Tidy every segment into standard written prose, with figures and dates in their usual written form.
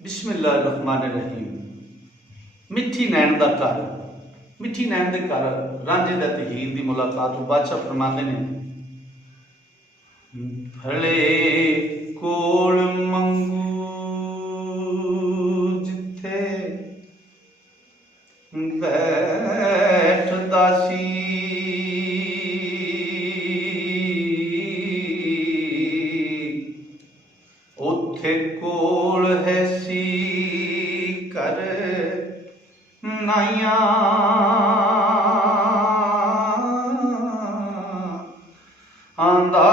बिस्मिल्लाहिर्रहमानिर्रहीम। मिठी नैन का घर। मिठी नैन के घर रांझे दा ते हीर की मुलाकात बादशाह फरमाते ने, भले कोल मंगू जिथे बैठदा सी, उथे कोल है सी कर नाइया, आंदा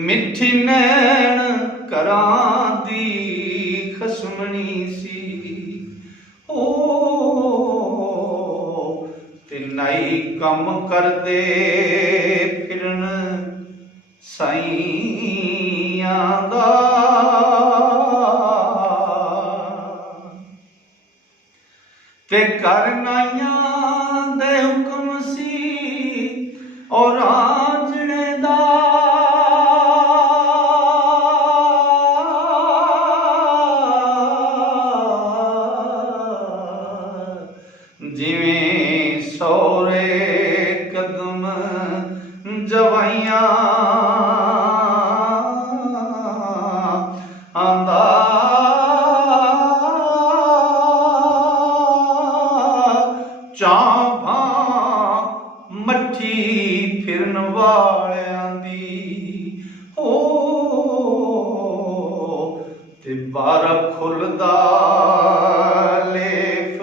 मिठी नैन करां दी खसमनी सी। ओ ते नाई कम कर दे फिरन साईयां दा, ते कर नाइयां दे हुक्म सी और आंजणे दा, जिवें सौरे कदम जवाइयां आंदा चाभां मट्ठी फिरन वालियां दी। हो ते बारा खुलदा लेफ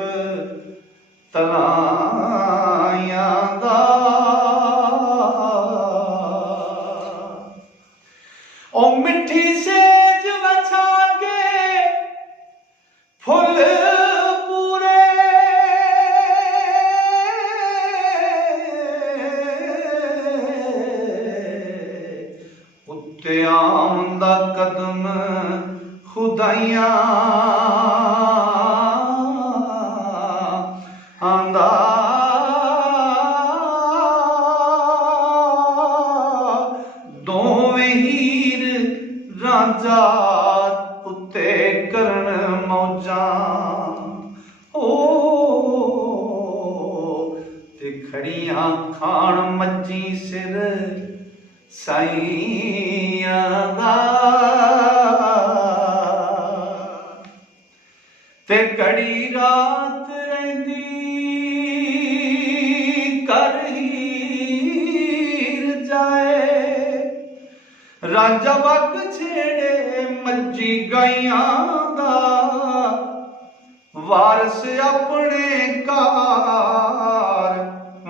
तलाइयां दा, ओ मिठी सेज वछा के फुल पूरे, उत्ते आमदा कदम खुदाइयां आंदा, दोवें हीर रांझा उत्ते करन मौजां। ओ ते खड़ियां खान मज्जी सिर साईयां दा, ते कड़ी रात रहिंदी कर हीर जाए, रांझा वग छेड़े मज्जी गाइयां दा, वारस अपने कार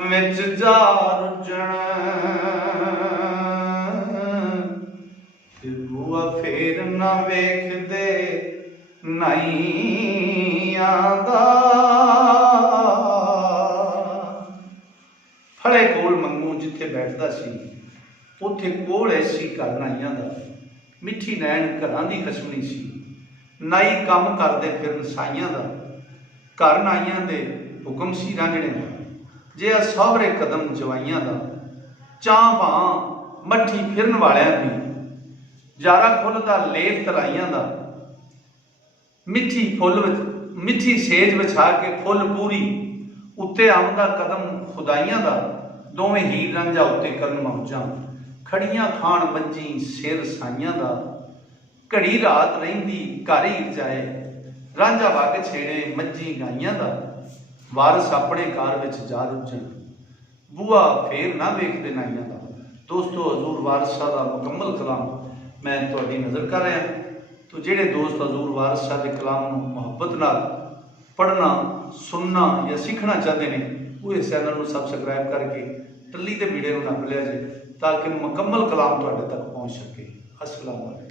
विच जा रुझण, बूआ फेर ना वेखदे नाइयां दा। फले कोल मंगू जिथे बैठदा सी, उथे कोल ऐसी घर नाइयां दा। मिठी नैन घरां दी खसमनी सी, नाई कम करदे फिरन साईयां दा। घर नाइयां दे हुक्म सी रांझणे दा, जे आ सौहरे कदम जवाइयां दा। चां भां मट्ठी फिरन वालियां दी, जारा खुलदा लेफ तलाइयां दा। मिठी सेज विछा के फुल पूरी, उत्ते आमदा कदम खुदाइयां दा। दोवें हीर रांझा उत्ते करन मौजां, खड़ियां खान मंजी सिर साइयां दा। घड़ी रात रहिंदी घर हीर जाए, रांझा वग छेड़े मज्जी गाइयां दा, वारस अपने कार विच जा रुझण, बूआ फेर ना वेखदे नाइयां दा। दोस्तों, हजूर वारिस शाह दा मुकम्मल कलाम मैं तुहाडी नज़र कर रहा। तो जेडे दोस्त हजूर वारिस शाह के कलाम नूं मुहब्बत नाल पढ़ना सुनना या सीखना चाहते हैं, वो इस चैनल को सबसक्राइब करके टल्ली ते वीडियो नंप लिया जे, ताकि मुकम्मल कलाम तुहाडे तक पहुँच सके। अस्सलाम वालेकुम।